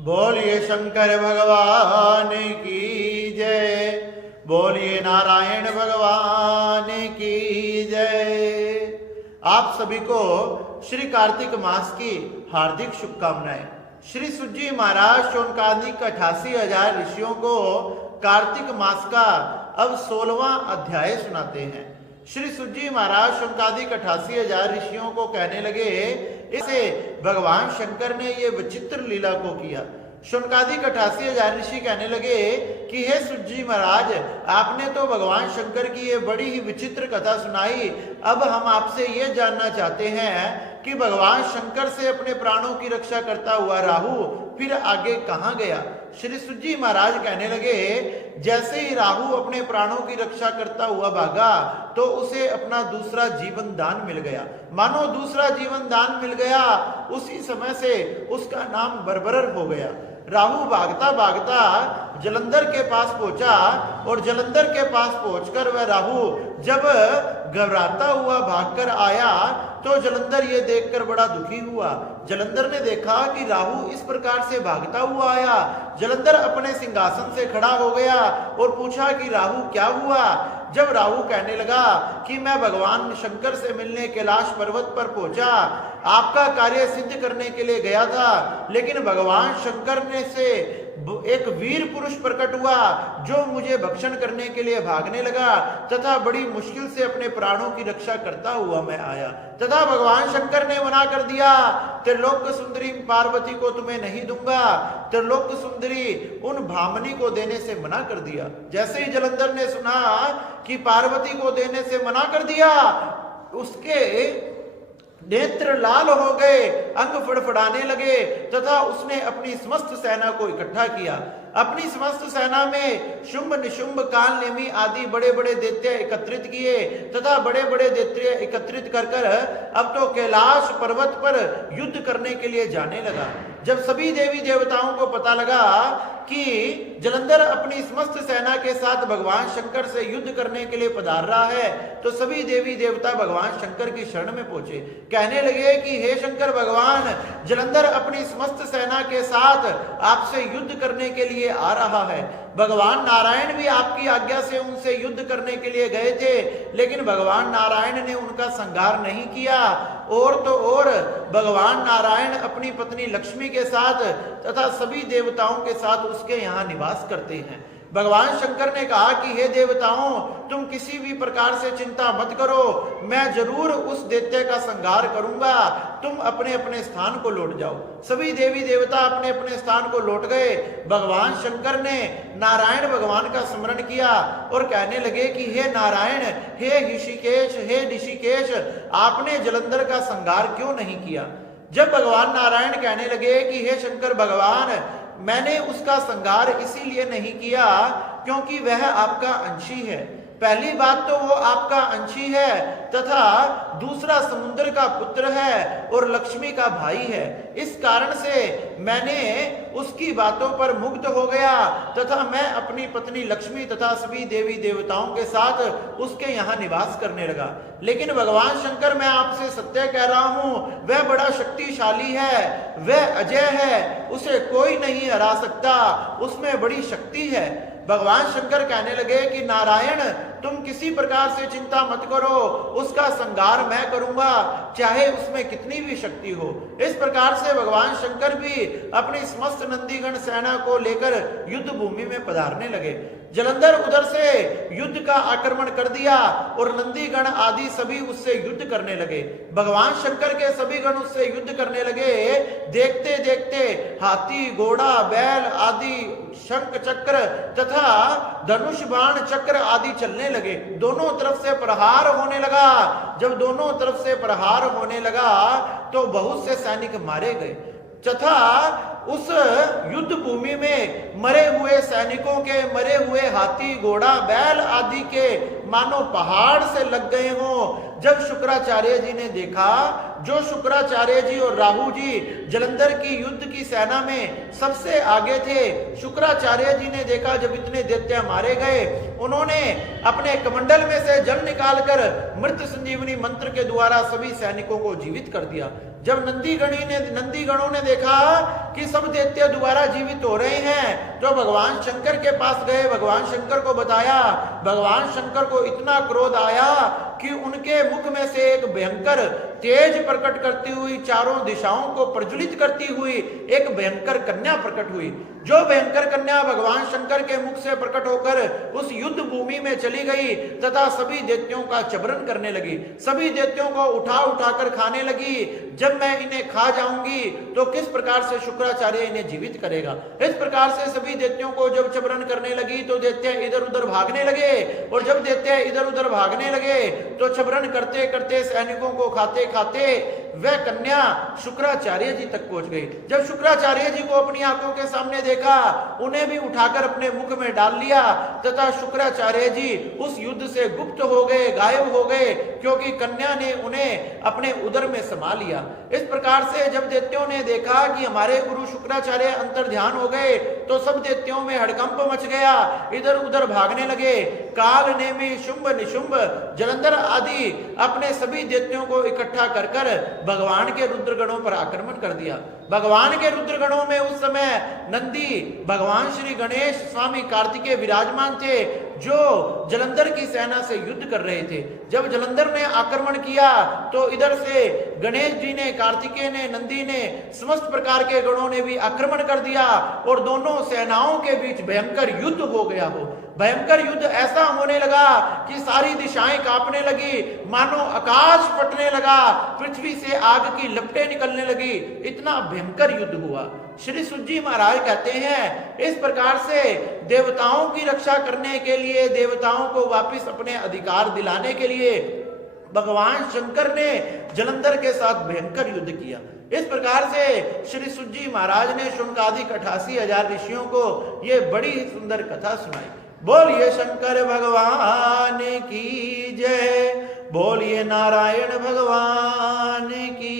बोलिए शंकर भगवान की जय, बोलिए नारायण भगवान की जय। आप सभी को श्री कार्तिक मास की हार्दिक शुभकामनाएं। श्री सुजी महाराज शौनकादिक 88,000 ऋषियों को कार्तिक मास का अब 16वां अध्याय सुनाते हैं। श्री सुजी महाराज शौनकादिक 88,000 ऋषियों को कहने लगे, इसे भगवान शंकर ने ये विचित्र लीला को किया। शौनकादिक 88,000 ऋषि कहने लगे कि हे सुजी महाराज, आपने तो भगवान शंकर की ये बड़ी ही विचित्र कथा सुनाई। अब हम आपसे ये जानना चाहते हैं कि भगवान शंकर से अपने प्राणों की रक्षा करता हुआ राहु फिर आगे कहां गया। श्री सुजी महाराज कहने लगे, जैसे ही राहु अपने प्राणों की रक्षा करता हुआ भागा तो उसे अपना दूसरा जीवन दान मिल गया। मानो दूसरा जीवन दान मिल गया, उसी समय से उसका नाम बरबरर हो गया। राहु भागता भागता जलंधर के पास पहुंचा और जलंधर के पास पहुंचकर वह राहु जब घबराता हुआ भागकर आया तो जलंधर ये देखकर बड़ा दुखी हुआ। जलंधर ने देखा कि राहु इस प्रकार से भागता हुआ आया। जलंधर अपने सिंहासन से खड़ा हो गया और पूछा कि राहु क्या हुआ। जब राहु कहने लगा कि मैं भगवान शंकर से मिलने कैलाश पर्वत पर पहुंचा, आपका कार्य सिद्ध करने के लिए गया था, लेकिन भगवान शंकर ने से एक वीर पुरुष प्रकट हुआ जो मुझे भक्षण करने के लिए भागने लगा तथा बड़ी मुश्किल से अपने प्राणों की रक्षा करता हुआ मैं आया, तथा भगवान शंकर ने मना कर दिया, त्रिलोक सुंदरी पार्वती को तुम्हें नहीं दूंगा। त्रिलोक सुंदरी उन भामनी को देने से मना कर दिया। जैसे ही जलंधर ने सुना कि पार्वती को देने से मना कर दिया, उसके नेत्र लाल हो गए, अंग फड़फड़ाने लगे तथा उसने अपनी समस्त सेना को इकट्ठा किया। अपनी समस्त सेना में शुंभ निशुंभ काल नेमी आदि बड़े बड़े दैत्य एकत्रित किए तथा बड़े बड़े दैत्य एकत्रित कर अब तो कैलाश पर्वत पर युद्ध करने के लिए जाने लगा। जब सभी देवी देवताओं को पता लगा कि जलंधर अपनी समस्त सेना के साथ भगवान शंकर से युद्ध करने के लिए पधार रहा है, तो सभी देवी देवता भगवान शंकर की शरण में पहुंचे। कहने लगे कि हे शंकर भगवान, जलंधर अपनी समस्त सेना के साथ आपसे युद्ध करने के लिए आ रहा है। भगवान नारायण भी आपकी आज्ञा से उनसे युद्ध करने के लिए गए थे, लेकिन भगवान नारायण ने उनका संहार नहीं किया। और तो और भगवान नारायण अपनी पत्नी लक्ष्मी के साथ तथा सभी देवताओं के साथ उसके यहाँ निवास करते हैं। भगवान शंकर ने कहा कि हे देवताओं, तुम किसी भी प्रकार से चिंता मत करो, मैं जरूर उस दैत्य का संहार करूंगा, तुम अपने अपने स्थान को लौट जाओ। सभी देवी देवता अपने अपने स्थान को लौट गए। भगवान शंकर ने नारायण भगवान का स्मरण किया और कहने लगे कि हे नारायण, हे ऋषिकेश, हे ऋषिकेश, आपने जलंधर का संहार क्यों नहीं किया। जब भगवान नारायण कहने लगे कि हे शंकर भगवान, मैंने उसका संहार इसीलिए नहीं किया क्योंकि वह आपका अंशी है। पहली बात तो वो आपका अंशी है तथा दूसरा समुद्र का पुत्र है और लक्ष्मी का भाई है। इस कारण से मैंने उसकी बातों पर मुग्ध हो गया तथा मैं अपनी पत्नी लक्ष्मी तथा सभी देवी देवताओं के साथ उसके यहाँ निवास करने लगा। लेकिन भगवान शंकर, मैं आपसे सत्य कह रहा हूं, वह बड़ा शक्तिशाली है, वह अजय है, उसे कोई नहीं हरा सकता, उसमें बड़ी शक्ति है। भगवान शंकर कहने लगे कि नारायण, तुम किसी प्रकार से चिंता मत करो, उसका संहार मैं करूंगा, चाहे उसमें कितनी भी शक्ति हो। इस प्रकार से भगवान शंकर भी अपनी समस्त नंदीगण सेना को लेकर युद्ध भूमि में पधारने लगे। जलंधर उधर से युद्ध का आक्रमण कर दिया और नंदीगण आदि सभी उससे युद्ध करने लगे। भगवान शंकर के सभी गण उससे युद्ध करने लगे। देखते देखते हाथी, घोड़ा, बैल आदि, शंख चक्र तथा धनुष बाण चक्र आदि चलने लगे। दोनों तरफ से प्रहार होने लगा। जब दोनों तरफ से प्रहार होने लगा तो बहुत से सैनिक मारे गए तथा उस युद्ध भूमि में मरे हुए सैनिकों के, मरे हुए हाथी, घोड़ा, बैल आदि के मानो पहाड़ से लग गए हों। जब शुक्राचार्य जी ने देखा जो शुक्राचार्य जी और राहु जी जलंधर की युद्ध की सेना में सबसे आगे थे। शुक्राचार्य जी ने देखा जब इतने दैत्य मारे गए, उन्होंने अपने कमंडल में से जल निकालकर मृत संजीवनी मंत्र के द्वारा सभी सैनिकों को जीवित कर दिया। जब नंदीगणों ने देखा कि सब दैत्य दोबारा जीवित हो रहे हैं, तो भगवान शंकर के पास गए, भगवान शंकर को बताया। भगवान शंकर को इतना क्रोध आया कि उनके मुख में से एक भयंकर तेज प्रकट करती हुई, चारों दिशाओं को प्रज्वलित करती हुई एक भयंकर कन्या प्रकट हुई। जो भयंकर कन्या भगवान शंकर के मुख से प्रकट होकर उस युद्ध भूमि में चली गई तथा सभी दैत्यों का चबरन करने लगी, सभी दैत्यों को उठा उठाकर खाने लगी। जब मैं इन्हें खा जाऊंगी तो किस प्रकार से शुक्राचार्य इन्हें जीवित करेगा। इस प्रकार से सभी दैत्यों को जब चबरन करने लगी तो दैत्य इधर उधर भागने लगे, और जब दैत्य इधर उधर भागने लगे तो चबरन करते करते सैनिकों को खाते खाते वह कन्या शुक्राचार्य जी तक पहुंच गई। जब शुक्राचार्य जी को अपनी आंखों के सामने देखा, उन्हें भी उठाकर अपने मुख में डाल लिया तथा शुक्राचार्य जी उस युद्ध से गुप्त हो गए, गायब हो गए, क्योंकि कन्या ने उन्हें अपने उदर में समा लिया। इस प्रकार से जब दैत्यों ने देखा कि हमारे गुरु शुक्राचार्य अंतर ध्यान हो गए, तो सब दैत्यों में हड़कंप मच गया, इधर उधर भागने लगे। काल, नेमि, शुंभ, निशुंभ, जलंधर आदि अपने सभी दैत्यों को इकट्ठा कर भगवान के रुद्रगणों पर आक्रमण कर दिया। भगवान के रुद्रगणों में उस समय नंदी, भगवान श्री गणेश, स्वामी कार्तिकेय विराजमान थे, जो जलंधर की सेना से युद्ध कर रहे थे। जब जलंधर ने आक्रमण किया तो इधर से गणेश जी ने, कार्तिकेय ने, नंदी ने, समस्त प्रकार के गणों ने भी आक्रमण कर दिया, और दोनों सेनाओं के बीच भयंकर युद्ध हो गया हो। भयंकर युद्ध ऐसा होने लगा कि सारी दिशाएं कांपने लगी, मानो आकाश फटने लगा, पृथ्वी से आग की लपटें निकलने लगी। इतना भयंकर युद्ध हुआ। श्री सुजी महाराज कहते हैं, इस प्रकार से देवताओं की रक्षा करने के लिए, देवताओं को वापस अपने अधिकार दिलाने के लिए भगवान शंकर ने जलंधर के साथ भयंकर युद्ध किया। इस प्रकार से श्री सुजी महाराज ने शुनकादिक 88,000 ऋषियों को यह बड़ी सुंदर कथा सुनाई। बोलिए शंकर भगवान की जय, बोलिए नारायण भगवान की